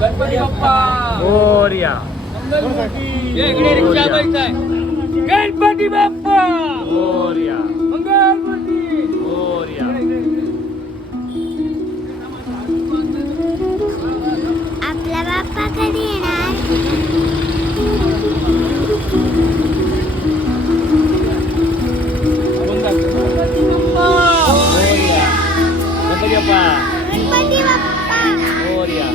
गणपती बाप्पा मोरया. इकडे रिक्षा बैठाय. गणपती बाप्पा मोरया. मंगलमूर्ती मोरया. आपला बाप्पा कधी येणार? गणपती बाप्पा गणपती बाप्पा मोरया.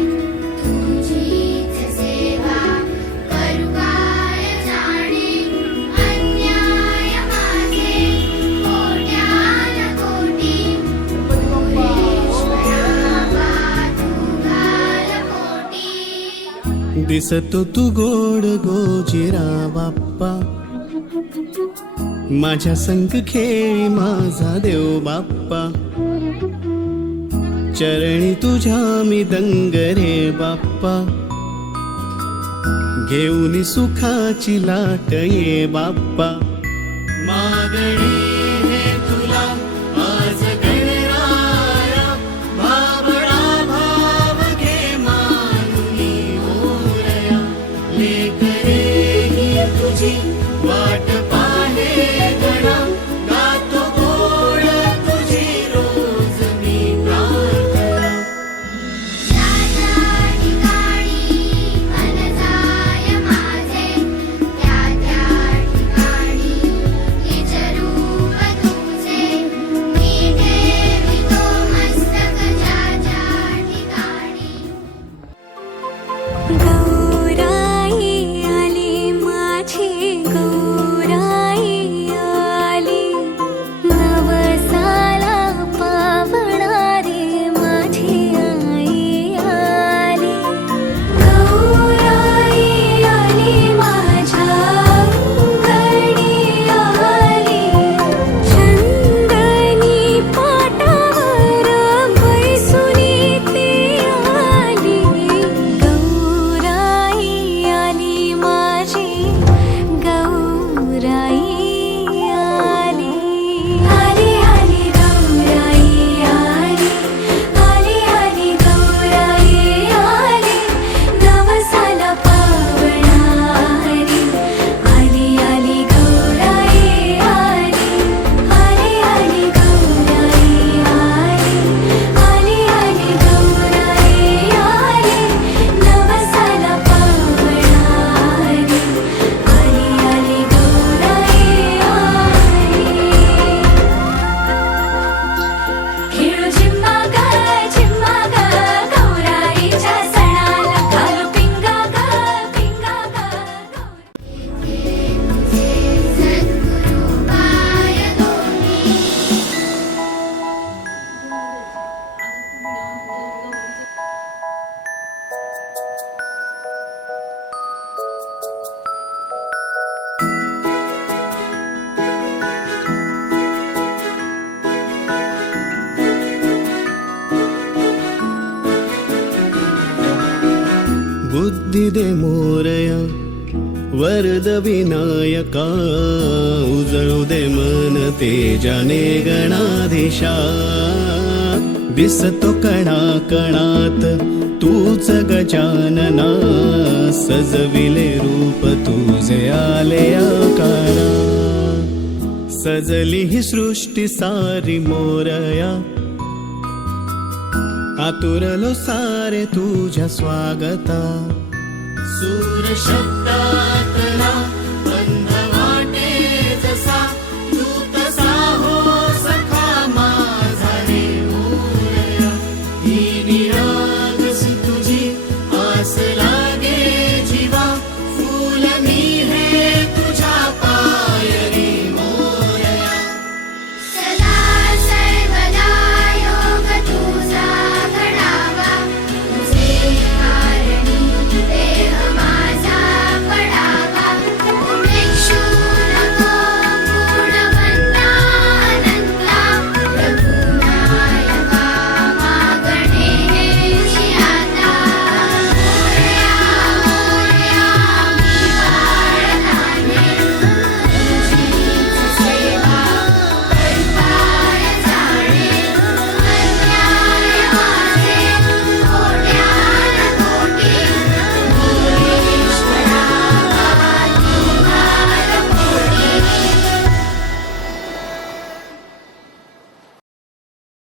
दिसतो तू गोड गोजिरा बाप्पा, माझ्या संग खेळी माझा देव बाप्पा. चरणी तुझ्या मी दंग रे बाप्पा, घेऊन सुखाची लाट ये बाप्पा. मागणी हे तुला आज गणराया, भावडा भाव घे मानुनी मोरया. लेकरे ही तुझी वाट पाहे गणा, गातो गोड तुझी रोज मी प्रार्थना. गौराई आली माझी गौराई आली, नवसाला पावणारी माझी आई आली. गौराई आली माझ्या अंगणी आली, चंदनी पाटावर बैसुनी ती आली. गौराई आली माझी गौराई आली. आली आली गौराई आली, आली आली गौराई आली, नवसाला पावणारी. आली आली गौराई आली, आली आली गौराई आली, आली आली गौराई आली, नवसाला पावणारी. आली आली गौराई आली. खेळू झिम्मा ग गौराईच्या सणाला, घालू पिंगा ग सद्गुरु पाय दोन्ही. बुद्धी दे मोरया, वरद विनायका. उजळू दे मन तेजाने गणाधीशा. दिसतो कणा कणात तूच गजानना, सजविले रूप तुझे आले आकारा. सजली ही सृष्टी सारी मोरया, आतुरलो सारे तुझ्या स्वागता. सूर शब्दातला बंध वाटे जसा, तू तसा हो सखा माझा रे मोरया. ही निरा